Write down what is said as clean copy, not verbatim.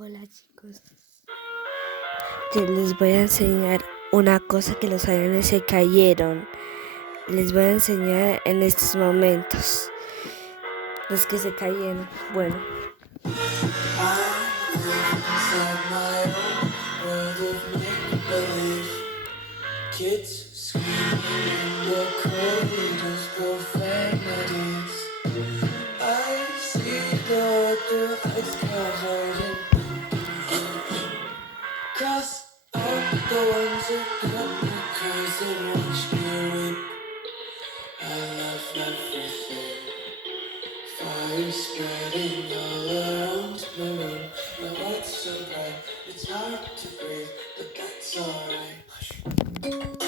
Hola chicos, les voy a enseñar una cosa que los aviones se cayeron. Les voy a enseñar en estos momentos los que se cayeron. Bueno, kids screaming in the corridors, profanities. I see the ice covered in cross out the ones who got me crazy and watch me weep. I love everything. Fire spreading all around my room. My light's so bright, it's hard to breathe, but that's alright.